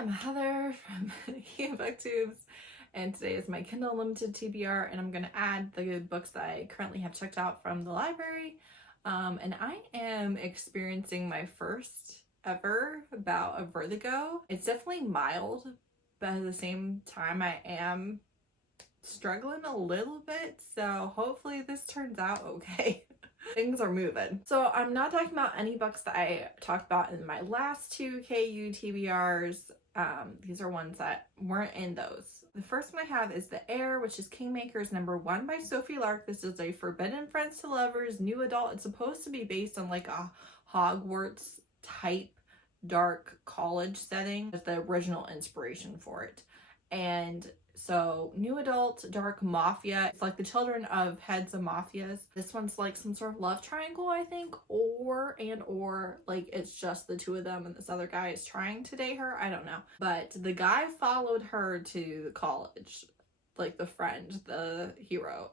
I'm Heather from Booktubes, and today is my Kindle Unlimited TBR, and I'm going to add the books that I currently have checked out from the library. And I am experiencing my first ever bout of vertigo. It's definitely mild, but at the same time I am struggling a little bit, so hopefully this turns out okay. Things are moving. So I'm not talking about any books that I talked about in my last two KU TBRs. These are ones that weren't in those. The first one I have is The Heir, which is Kingmakers #1 by Sophie Lark. This is a forbidden friends to lovers, new adult. It's supposed to be based on like a Hogwarts type dark college setting as the original inspiration for it. And so new adult dark mafia. It's like the children of heads of mafias. This one's like some sort of love triangle, I think, or like it's just the two of them and this other guy is trying to date her. I don't know. But the guy followed her to the college, like the friend, the hero.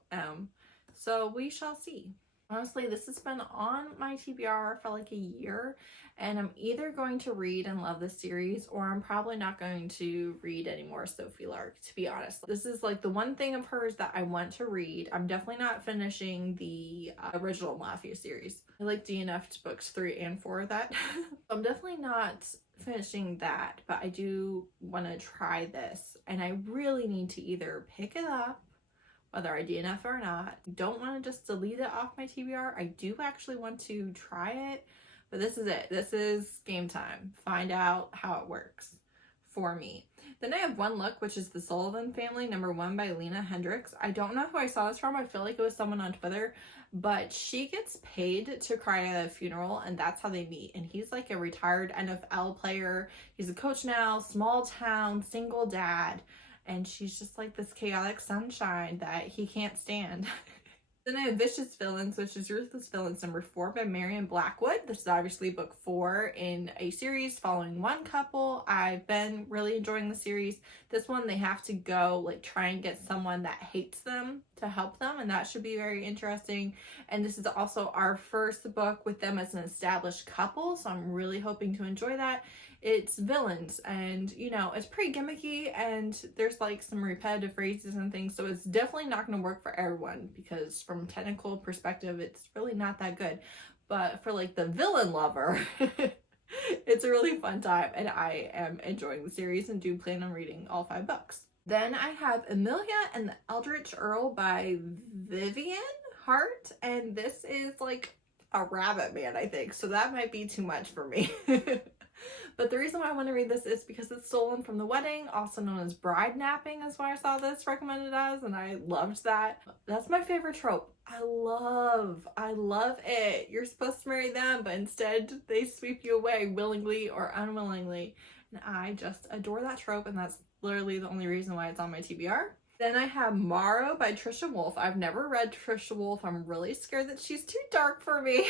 So we shall see. Honestly, this has been on my TBR for like a year, and I'm either going to read and love this series, or I'm probably not going to read any more Sophie Lark, to be honest. This is like the one thing of hers that I want to read. I'm definitely not finishing the original Mafia series. I like DNF'd books 3 and 4 of that. I'm definitely not finishing that, but I do want to try this, and I really need to either pick it up, whether I DNF or not. Don't want to just delete it off my TBR. I do actually want to try it, but this is it. This is game time. Find out how it works for me. Then I have One Look, which is the Sullivan family, #1 by Lena, Hendrix. I don't know who I saw this from. I feel like it was someone on Twitter, but she gets paid to cry at a funeral, and that's how they meet. And he's like a retired NFL player. He's a coach now, small town, single dad. And she's just like this chaotic sunshine that he can't stand. Then I have Vicious Villains, which is Ruthless Villains #4 by Marion, Blackwood. This is obviously book 4 in a series following one couple. I've been really enjoying the series. This one, they have to go like try and get someone that hates them to help them, and that should be very interesting. And this is also our first book with them as an established couple, so I'm really hoping to enjoy that. It's villains, and you know, it's pretty gimmicky, and there's like some repetitive phrases and things, so it's definitely not going to work for everyone, because from a technical perspective it's really not that good. But for like the villain lover, it's a really fun time, and I am enjoying the series and do plan on reading all 5 books. Then I have Emilia and the Eldritch Earl by Vivienne, Hart, and this is like a rabbit man, I think, so that might be too much for me. But the reason why I want to read this is because it's stolen from the wedding, also known as bride napping is why I saw this recommended as, and I loved that. That's my favorite trope. I love it. You're supposed to marry them, but instead they sweep you away willingly or unwillingly. And I just adore that trope, and that's literally the only reason why it's on my TBR. Then I have Marrow by Trisha Wolfe. I've never read Trisha Wolfe. I'm really scared that she's too dark for me.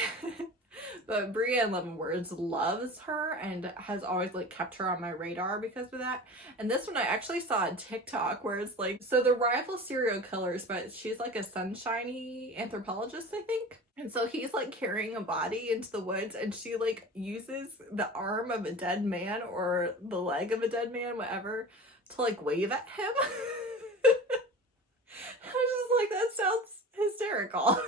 But Bria in 11 Words loves her and has always like kept her on my radar because of that. And this one I actually saw on TikTok where it's like, so they're rival serial killers, but she's like a sunshiny anthropologist, I think. And so he's like carrying a body into the woods, and she like uses the arm of a dead man or the leg of a dead man, whatever, to like wave at him. I was just like, that sounds hysterical.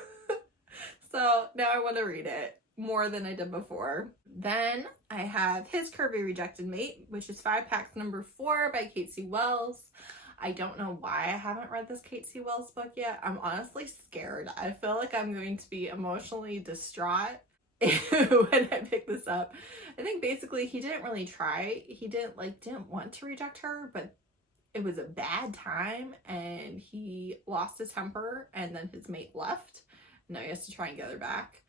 So now I want to read it more than I did before. Then I have His Curvy Rejected Mate, which is 5 packs #4 by Cate C. Wells. I don't know why I haven't read this Cate C. Wells book yet. I'm honestly scared. I feel like I'm going to be emotionally distraught when I pick this up. I think basically he didn't really try. He didn't want to reject her, but it was a bad time and he lost his temper, and then his mate left. Now he has to try and get her back.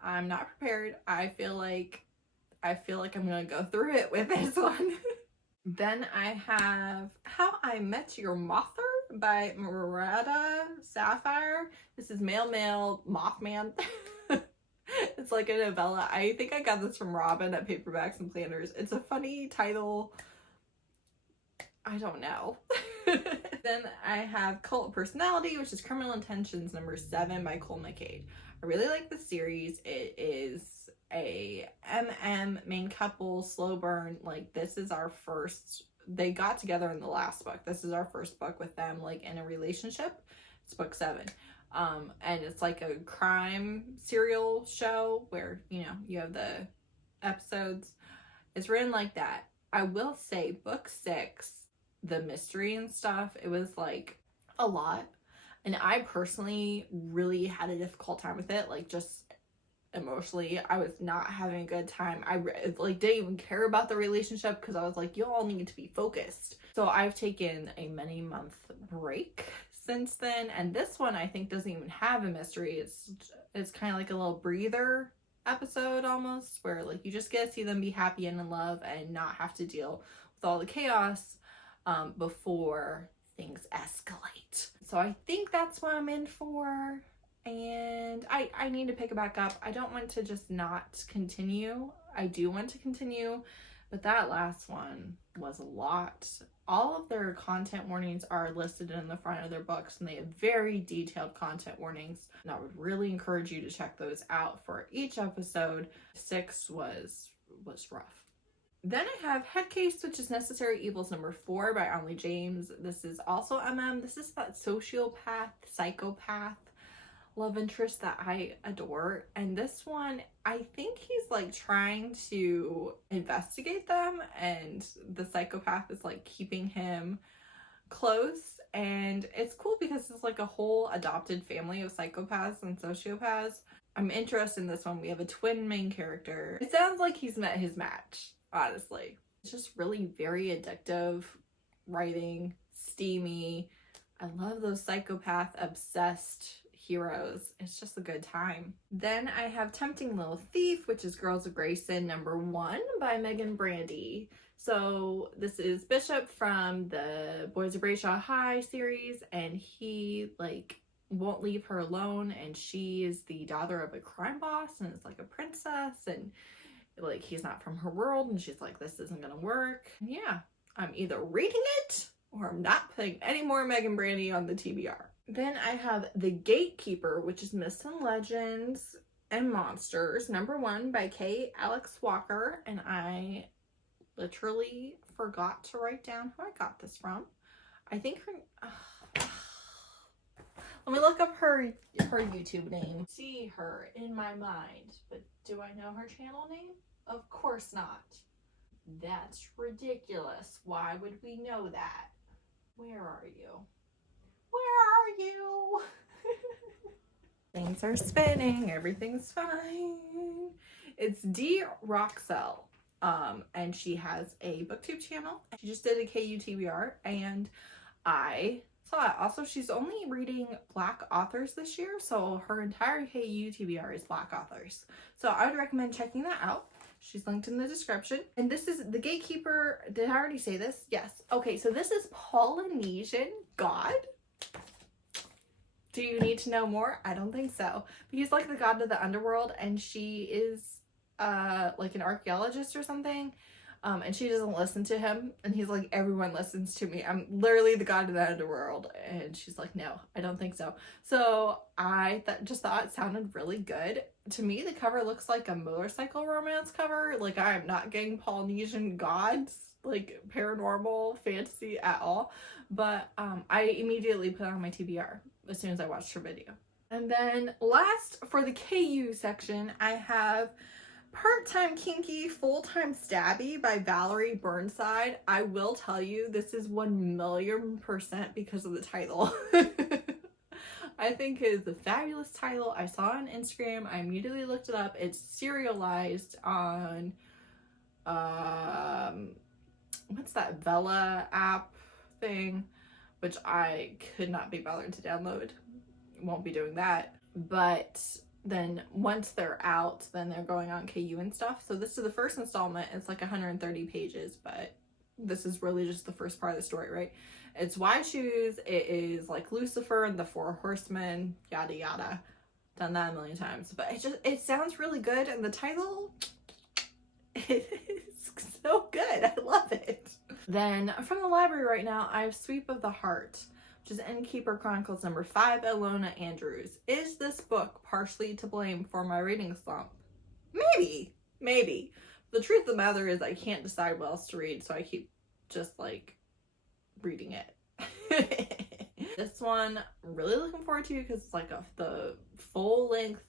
I'm not prepared. I feel like I'm gonna go through it with this one. Then I have How I Met Your Moth-er by Miranda, Sapphire. This is male Mothman. It's like a novella. I think I got this from Robin at Paperbacks and Planners. It's a funny title. I don't know. Then I have Cult of Personality, which is Criminal Intentions #7 by McCade. I really like the series. It is a main couple, slow burn. Like, this is our first, they got together in the last book. This is our first book with them, like, in a relationship. It's book 7. And it's like a crime serial show where, you know, you have the episodes. It's written like that. I will say book 6, the mystery and stuff, it was like a lot. And I personally really had a difficult time with it. Like, just emotionally, I was not having a good time. I like didn't even care about the relationship because I was like, you all need to be focused. So I've taken a many month break since then, and this one I think doesn't even have a mystery. It's kind of like a little breather episode almost, where like you just get to see them be happy and in love and not have to deal with all the chaos before things escalate. So I think that's what I'm in for. And I need to pick it back up. I don't want to just not continue. I do want to continue, but that last one was a lot. All of their content warnings are listed in the front of their books, and they have very detailed content warnings. And I would really encourage you to check those out for each episode. 6 was rough. Then I have Headcase, which is Necessary Evils number 4 by Emily James. This is also This is that sociopath, psychopath love interest that I adore. And this one, I think he's like trying to investigate them, and the psychopath is like keeping him close. And it's cool because it's like a whole adopted family of psychopaths and sociopaths. I'm interested in this one. We have a twin main character. It sounds like he's met his match, honestly. It's just really very addictive writing, steamy. I love those psychopath obsessed heroes. It's just a good time. Then I have Tempting Little Thief, which is Girls of Grayson number 1 by Megan Brandy. So this is Bishop from the Boys of Brayshaw High series, and he like won't leave her alone, and she is the daughter of a crime boss and is like a princess, and like he's not from her world, and she's like, this isn't gonna work. And yeah, I'm either reading it or I'm not putting any more Megan Brandy on the TBR. Then I have The Gatekeeper, which is Myths and Legends and Monsters, number 1 by Cate Alex Walker. And I literally forgot to write down who I got this from. I think her... let me look up her YouTube name. See her in my mind, but do I know her channel name? Of course not. That's ridiculous. Why would we know that? Where are you? Where are you? Things are spinning. Everything's fine. It's D. Roxelle. And she has a booktube channel. She just did a KU TBR, and I saw it. Also, she's only reading Black authors this year, so her entire KU TBR is Black authors. So I would recommend checking that out. She's linked in the description. And this is The Gatekeeper. Did I already say this? Yes. Okay, so this is Polynesian god. Do you need to know more? I don't think so. But he's like the god of the underworld, and she is like an archaeologist or something. And she doesn't listen to him, and he's like, everyone listens to me. I'm literally the god of the underworld. And she's like, no, I don't think so. So I just thought it sounded really good. To me, the cover looks like a motorcycle romance cover. Like, I am not getting Polynesian gods, like paranormal fantasy at all. But I immediately put it on my TBR as soon as I watched her video. And then last for the KU section, I have Part-Time Kinky, Full-Time Stabby by Valerie Burnside. I will tell you, this is 1,000,000% because of the title. I think it is a fabulous title. I saw it on Instagram. I immediately looked it up. It's serialized on, what's that Vela app thing, which I could not be bothered to download. Won't be doing that. But then once they're out, then they're going on KU and stuff. So this is the first installment. It's like 130 pages, but this is really just the first part of the story, right? It's Wise Shoes. It is like Lucifer and the Four Horsemen, yada yada. Done that a million times, but it sounds really good, and the title is so good. I love it. Then from the library right now, I have Sweep of the Heart, which is Innkeeper Chronicles number 5 by Lena Andrews. Is this book partially to blame for my reading slump? Maybe. The truth of the matter is I can't decide what else to read, so I keep just like reading it. This one I'm really looking forward to because it's like the full-length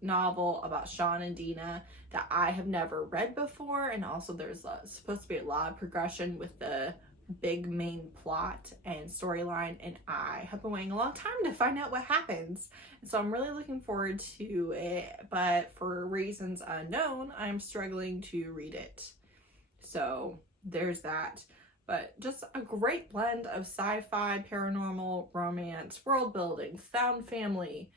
novel about Sean and Dina that I have never read before, and also there's supposed to be a lot of progression with the big main plot and storyline, and I have been waiting a long time to find out what happens, and so I'm really looking forward to it, but for reasons unknown I'm struggling to read it. So there's that. But just a great blend of sci-fi, paranormal, romance, world building, found family,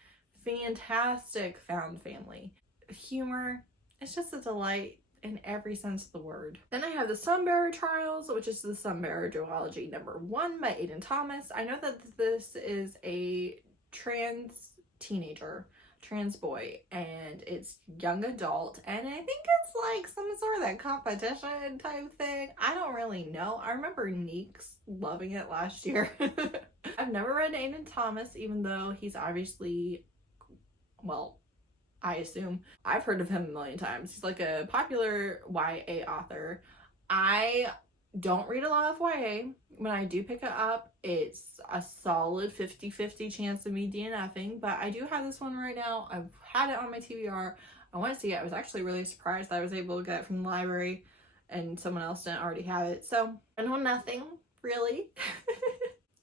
fantastic found family, humor. It's just a delight in every sense of the word. Then I have the Sunbearer Trials, which is the Sunbearer duology #1 by Aiden Thomas. I know that this is a trans boy, and it's young adult, and I think it's like some sort of that competition type thing. I don't really know. I remember Neeks loving it last year. I've never read Aiden Thomas, even though he's obviously, well, I assume I've heard of him a million times. He's like a popular YA author. I don't read a lot of YA. When I do pick it up, it's a solid 50-50 chance of me DNFing, but I do have this one right now. I've had it on my TBR. I want to see it. I was actually really surprised that I was able to get it from the library and someone else didn't already have it. So I know nothing, really.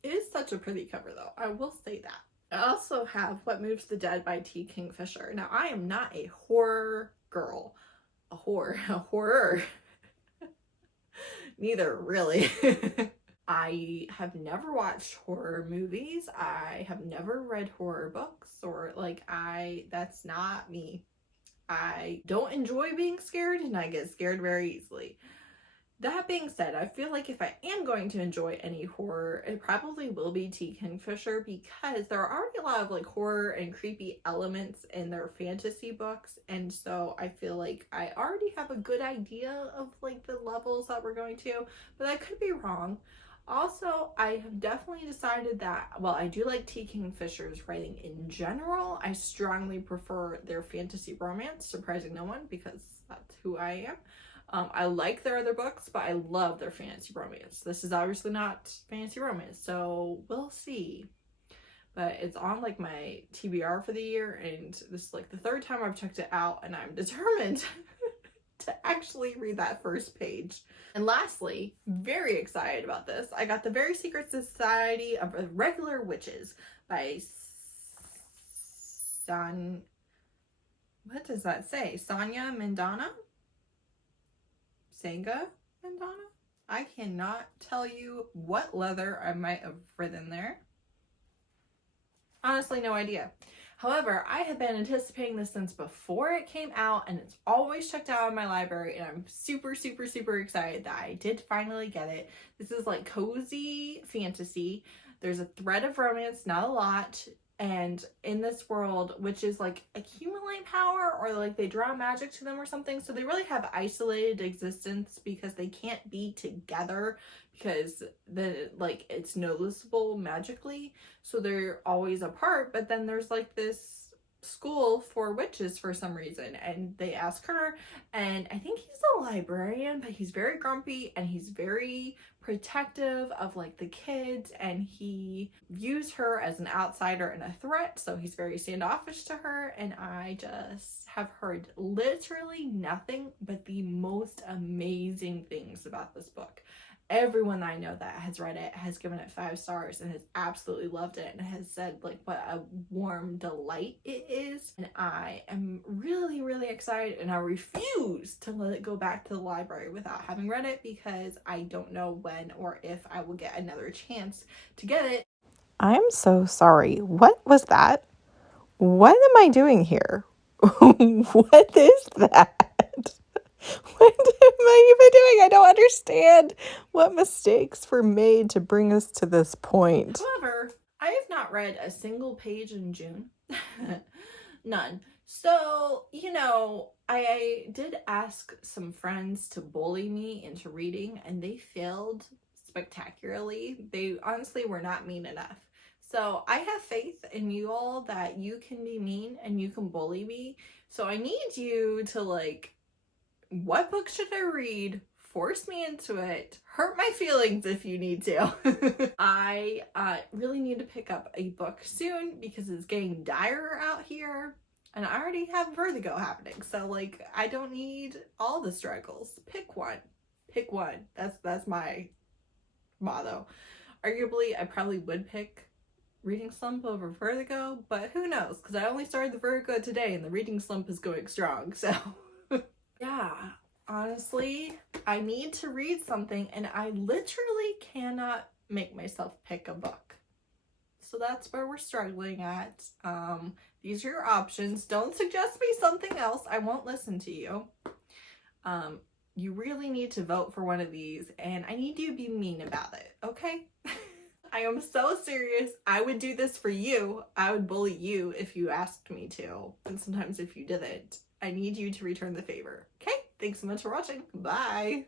It is such a pretty cover though, I will say that. I also have What Moves the Dead by T. Kingfisher. Now, I am not a horror girl. A horror. Neither, really. I have never watched horror movies. I have never read horror books, or that's not me. I don't enjoy being scared, and I get scared very easily. That being said, I feel like if I am going to enjoy any horror, it probably will be T. Kingfisher, because there are already a lot of like horror and creepy elements in their fantasy books, and so I feel like I already have a good idea of like the levels that we're going to, but I could be wrong. Also, I have definitely decided that while I do like T. Kingfisher's writing in general, I strongly prefer their fantasy romance, surprising no one because that's who I am. I like their other books, but I love their fantasy romance. This is obviously not fantasy romance, so we'll see. But it's on like my TBR for the year, and this is like the third time I've checked it out, and I'm determined to actually read that first page. And lastly, very excited about this, I got The Very Secret Society of Regular Witches by what does that say? Sonia Mendana? Sanga Mendana? I cannot tell you what leather I might have written there. Honestly, no idea. However, I have been anticipating this since before it came out, and it's always checked out in my library, and I'm super, super, super excited that I did finally get it. This is like cozy fantasy. There's a thread of romance, not a lot. And in this world, witches like accumulate power, or like they draw magic to them or something. So they really have isolated existence because they can't be together, because it's noticeable magically. So they're always apart. But then there's like this school for witches for some reason, and they ask her, and I think he's a librarian, but he's very grumpy and he's very protective of like the kids, and he views her as an outsider and a threat, so he's very standoffish to her. And I just have heard literally nothing but the most amazing things about this book. Everyone that I know that has read it has given it 5 stars and has absolutely loved it, and has said like what a warm delight it is. And I am really, really excited, and I refuse to let it go back to the library without having read it, because I don't know when or if I will get another chance to get it. I'm so sorry. What was that? What am I doing here? What is that? What am I even doing? I don't understand what mistakes were made to bring us to this point. However, I have not read a single page in June. None. So, I did ask some friends to bully me into reading, and they failed spectacularly. They honestly were not mean enough. So I have faith in you all that you can be mean and you can bully me. So I need you to, like, what book should I read? Force me into it. Hurt my feelings if you need to. I really need to pick up a book soon because it's getting dire out here. And I already have vertigo happening. So, like, I don't need all the struggles. Pick one. Pick one. That's my motto. Arguably, I probably would pick reading slump over vertigo, but who knows? Because I only started the vertigo today and the reading slump is going strong. So, yeah. Honestly, I need to read something and I literally cannot make myself pick a book. So that's where we're struggling at. These are your options. Don't suggest me something else. I won't listen to you. You really need to vote for one of these and I need you to be mean about it, okay? I am so serious. I would do this for you. I would bully you if you asked me to. And sometimes if you didn't. I need you to return the favor. Okay? Thanks so much for watching. Bye.